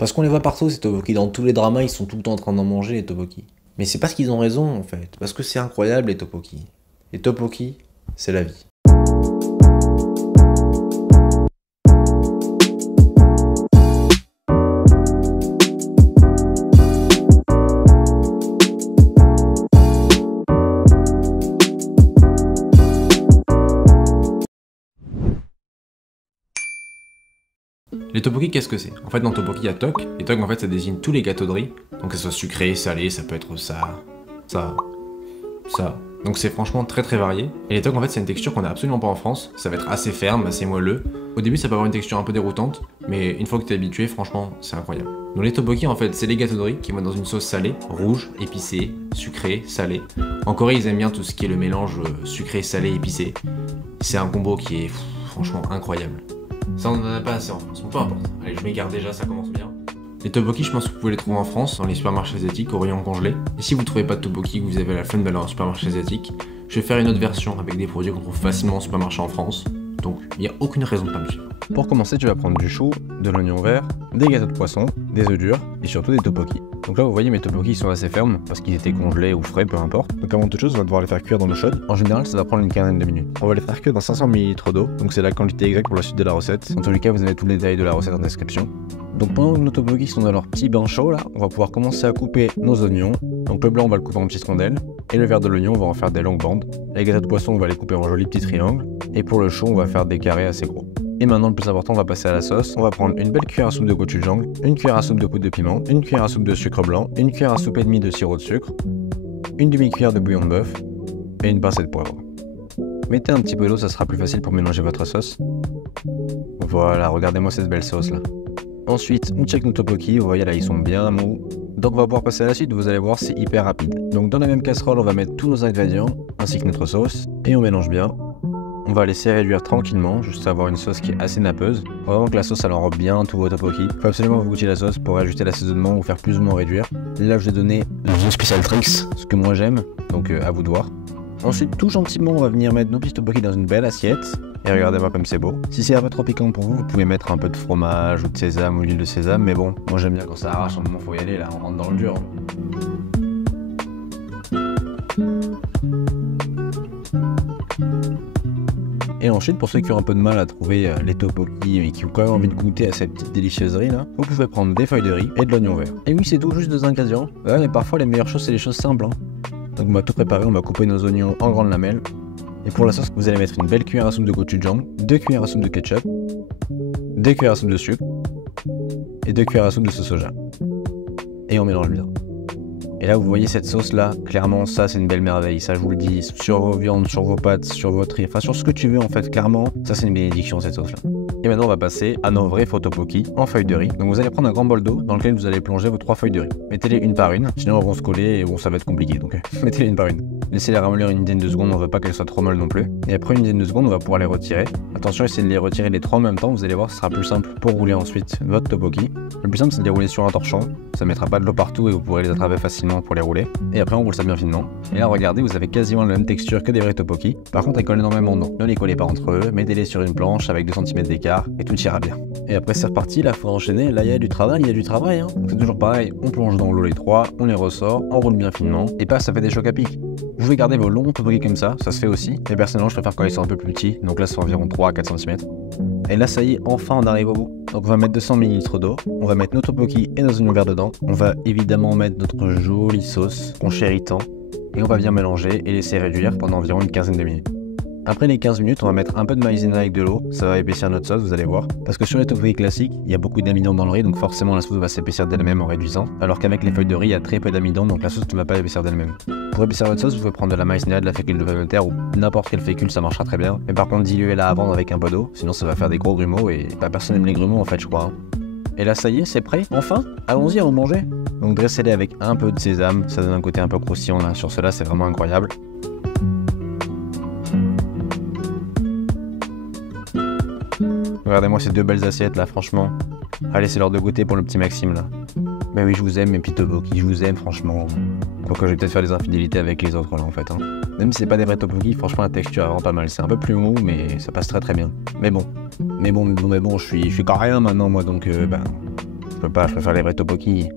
Parce qu'on les voit partout, ces tteokbokki. Dans tous les dramas, ils sont tout le temps en train d'en manger, les tteokbokki. Mais c'est parce qu'ils ont raison, en fait. Parce que c'est incroyable, les tteokbokki. Les tteokbokki, c'est la vie. Les tteokbokki, qu'est-ce que c'est? En fait, dans tteokbokki, il y a tok, et tok, en fait, ça désigne tous les gâteaux de riz. Donc, que ce soit sucré, salé, ça peut être ça. Donc, c'est franchement très très varié. Et les tok, en fait, c'est une texture qu'on a absolument pas en France. Ça va être assez ferme, assez moelleux. Au début, ça peut avoir une texture un peu déroutante, mais une fois que t'es habitué, franchement, c'est incroyable. Donc, les tteokbokki, en fait, c'est les gâteaux de riz qui vont dans une sauce salée, rouge, épicée, sucrée, salée. En Corée, ils aiment bien tout ce qui est le mélange sucré, salé, épicé. C'est un combo qui est franchement incroyable. Ça, on en a pas assez en France, peu importe. Allez, je m'égare déjà, ça commence bien. Les tteokbokki, je pense que vous pouvez les trouver en France, dans les supermarchés asiatiques, au rayon congelé. Et si vous trouvez pas de tteokbokki, que vous avez la flemme d'aller en supermarché asiatique, je vais faire une autre version avec des produits qu'on trouve facilement en supermarché en France. Donc, il n'y a aucune raison de pas me suivre. Pour commencer, tu vas prendre du chou, de l'oignon vert, des gâteaux de poisson, des œufs durs et surtout des tteokbokki. Donc là, vous voyez, mes tteokbokki sont assez fermes parce qu'ils étaient congelés ou frais, peu importe. Donc avant toute chose, on va devoir les faire cuire dans l'eau chaude. En général, ça va prendre une quinzaine de minutes. On va les faire cuire dans 500 ml d'eau, donc c'est la quantité exacte pour la suite de la recette. En tous les cas, vous avez tous les détails de la recette en description. Donc pendant que nos tteokbokki sont dans leur petit bain chaud là, on va pouvoir commencer à couper nos oignons. Donc le blanc, on va le couper en petites rondelles. Et le vert de l'oignon, on va en faire des longues bandes. Les gâteaux de poisson, on va les couper en jolis petits triangles. Et pour le chou, on va faire des carrés assez gros. Et maintenant, le plus important, on va passer à la sauce. On va prendre une belle cuillère à soupe de gochujang, une cuillère à soupe de poudre de piment, une cuillère à soupe de sucre blanc, une cuillère à soupe et demie de sirop de sucre, une demi-cuillère de bouillon de bœuf et une pincée de poivre. Mettez un petit peu d'eau, ça sera plus facile pour mélanger votre sauce. Voilà, regardez-moi cette belle sauce là. Ensuite, on check nos tteokbokki, vous voyez là, ils sont bien mous. Donc on va pouvoir passer à la suite, vous allez voir, c'est hyper rapide. Donc dans la même casserole, on va mettre tous nos ingrédients, ainsi que notre sauce, et on mélange bien. On va laisser réduire tranquillement, juste avoir une sauce qui est assez nappeuse. Faut vraiment que la sauce elle enrobe bien tous vos tteokbokki. Faut absolument vous goûter la sauce pour ajuster l'assaisonnement ou faire plus ou moins réduire. Là je vais donner mon spécial tricks, ce que moi j'aime, donc à vous de voir. Ensuite tout gentiment on va venir mettre nos petits tteokbokki dans une belle assiette. Et regardez-moi comme c'est beau. Si c'est un peu trop piquant pour vous, vous pouvez mettre un peu de fromage ou de sésame ou d'huile de sésame. Mais bon, moi j'aime bien quand ça arrache, au moment faut y aller là, on rentre dans le dur. Et ensuite, pour ceux qui ont un peu de mal à trouver les tteokbokki et qui ont quand même envie de goûter à cette petite délicieusserie là, vous pouvez prendre des feuilles de riz et de l'oignon vert. Et oui, c'est tout, juste 2 ingrédients. Ouais, mais parfois les meilleures choses c'est les choses simples. Hein. Donc on va tout préparer, on va couper nos oignons en grandes lamelles. Et pour la sauce, vous allez mettre une belle cuillère à soupe de gochujang, 2 cuillères à soupe de ketchup, 2 cuillères à soupe de sucre et 2 cuillères à soupe de sauce soja. Et on mélange bien. Et là, vous voyez cette sauce là, clairement, ça c'est une belle merveille. Ça, je vous le dis, sur vos viandes, sur vos pâtes, sur votre riz, enfin sur ce que tu veux en fait, clairement, ça c'est une bénédiction cette sauce là. Et maintenant, on va passer à nos vrais tteokbokki en feuilles de riz. Donc vous allez prendre un grand bol d'eau dans lequel vous allez plonger vos 3 feuilles de riz. Mettez-les une par une, sinon elles vont se coller et bon, ça va être compliqué. Donc mettez-les une par une. Laissez-les ramollir une dizaine de secondes, on veut pas qu'elles soient trop molles non plus. Et après une dizaine de secondes, on va pouvoir les retirer. Attention, essayez de les retirer les 3 en même temps, vous allez voir, ce sera plus simple pour rouler ensuite votre tteokbokki. Le plus simple, c'est de les rouler sur un torchon. Ça mettra pas de l'eau partout et vous pourrez les attraper facilement pour les rouler. Et après, on roule ça bien finement. Et là, regardez, vous avez quasiment la même texture que des vrais tteokbokki. Par contre, elles collent énormément d'eau. Ne les collez pas entre eux, mettez-les sur une planche avec 2 cm d'écart et tout ira bien. Et après, c'est reparti, là, faut enchaîner. Là, il y a du travail, hein. C'est toujours pareil, on plonge dans l'eau les 3, on les ressort, on roule bien finement. Et pas, ça fait des chocs à pic. Vous pouvez garder vos longs tteokbokki comme ça se fait aussi. Mais personnellement, je préfère quand ils sont un peu plus petits. Donc là, c'est environ 3 à 4 cm. Et là, ça y est, enfin, on arrive au bout. Donc on va mettre 200 ml d'eau, on va mettre nos tteokbokki et nos oignons verts dedans. On va évidemment mettre notre jolie sauce qu'on chérit tant. Et on va bien mélanger et laisser réduire pendant environ une quinzaine de minutes. Après les 15 minutes, on va mettre un peu de maïzena avec de l'eau, ça va épaissir notre sauce, vous allez voir. Parce que sur les tteokbokki classiques, il y a beaucoup d'amidon dans le riz, donc forcément la sauce va s'épaissir d'elle-même en réduisant. Alors qu'avec les feuilles de riz, il y a très peu d'amidon, donc la sauce ne va pas épaissir d'elle-même. Pour épaissir votre sauce, vous pouvez prendre de la maïzena, de la fécule de pomme de terre ou n'importe quel fécule, ça marchera très bien. Mais par contre, diluez-la avant avec un peu d'eau, sinon ça va faire des gros grumeaux et personne n'aime les grumeaux en fait, je crois. Hein. Et là, ça y est, c'est prêt, enfin. Allons-y, on manger. Donc dressez-les avec un peu de sésame, ça donne un côté un peu croustillant là. Sur cela, c'est vraiment incroyable. Regardez-moi ces 2 belles assiettes là, franchement. Allez, c'est l'heure de goûter pour le petit Maxime là. Mais oui, je vous aime, mes petits tteokbokki, je vous aime, franchement. Quoique je vais peut-être faire des infidélités avec les autres là en fait. Hein. Même si c'est pas des vrais tteokbokki, franchement la texture est vraiment pas mal. C'est un peu plus mou, mais ça passe très très bien. Mais bon, je suis coréen maintenant moi, donc je peux pas, je préfère les vrais tteokbokki.